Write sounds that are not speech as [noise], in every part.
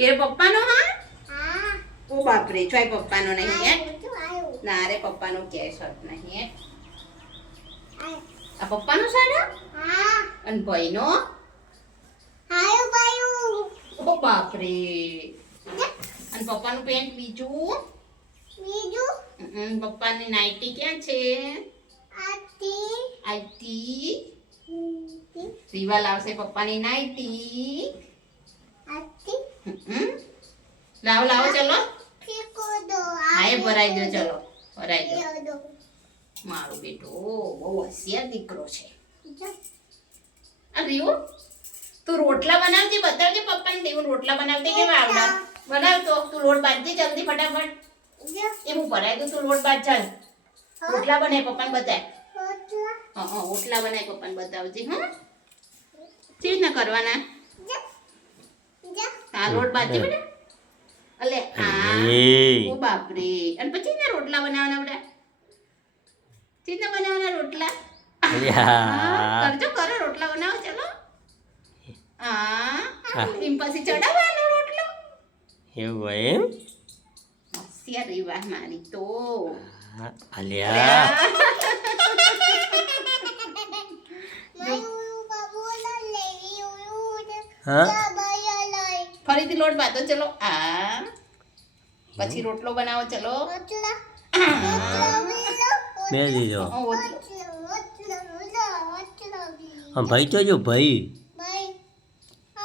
એ પપ્પાનો હા? ઓ બાપરે ચોય પપ્પાનો નહીં હે. ના રે પપ્પાનો કે શર્ટ નહીં હે. આ પપ્પાનો શર્ટ હા. અને ભાઈનો? હાયો ભાઈ ઓ બાપરે. અને પપ્પાનું પેન્ટ બીજું? બીજું? પપ્પાની નાઇટી ક્યાં છે? આતી આતી રીવા લાવશે પપ્પાની નાઇટી આતી. લાવો લાવો ચલો. હા એ ભરાઈ દો ચલો. ભરાઈ દો મારો બેટો બહુ હોશિયાર દીકરો છે. અરે તું રોટલા બનાવજે બતાવજે પપ્પાને દેવું રોટલા બનાવતી કેમ આવડે બનાવ તો તું લોટ બાંધજે જલ્દી ફટાફટ. એ હું ભરાઈ દઉં તું લોટ બાંધ ચાલ. રોટલા બનાય પપ્પાને બતાય. હા હા રોટલા બનાય પપ્પાને બતાવજે હા ચીજ રીતના કરવાના? જો રોડ લોટ બાંધજે અલે આ ઓ બાપરે. અને પછી ને રોટલા બનાવવાના બેટા ચીના બનાવવાના રોટલા. કરજો કરો રોટલા બનાવો ચલો. હા. એમ પછી ચડાવવાનો રોટલો. એવું હોય એમ? હોશિયાર મારી તો. અલ્યા. હા? ફરીથી લોટ બાંધો ચલો આ. પછી રોટલો બનાવો ચલો. રોટલા આ, રોટલા બીલો બે દીધો ઓ, રોટલો. રોટલા રોટલા રોટલા. બીલો આ ભાઈ તો જો ભાઈ. ભાઈ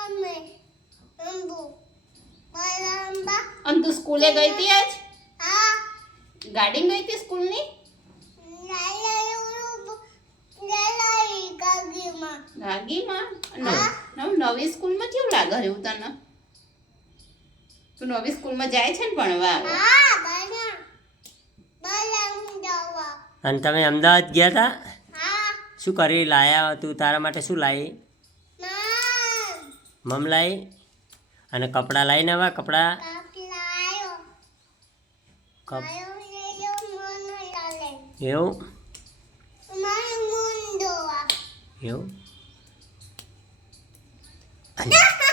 અમે અંબુ બાલાંબા અને તું સ્કૂલે ગઈ હતી આજ? આ ગાડી ગઈ હતી સ્કૂલની? લાલાયું લાલાઈ ગાગીમાં. ગાગીમાં? નવ- નવ- નવી સ્કૂલમાં કેવું લાગે એવું તને? તું નવી સ્કૂલમાં જાય છે ને ભણવા? અને તમે અમદાવાદ ગયા હતા શું કરી લાયા તું? તારા માટે શું લાવી મમ. લાવી અને કપડાં લાવીને આવા? કપડાં? એવું? એવું? [laughs]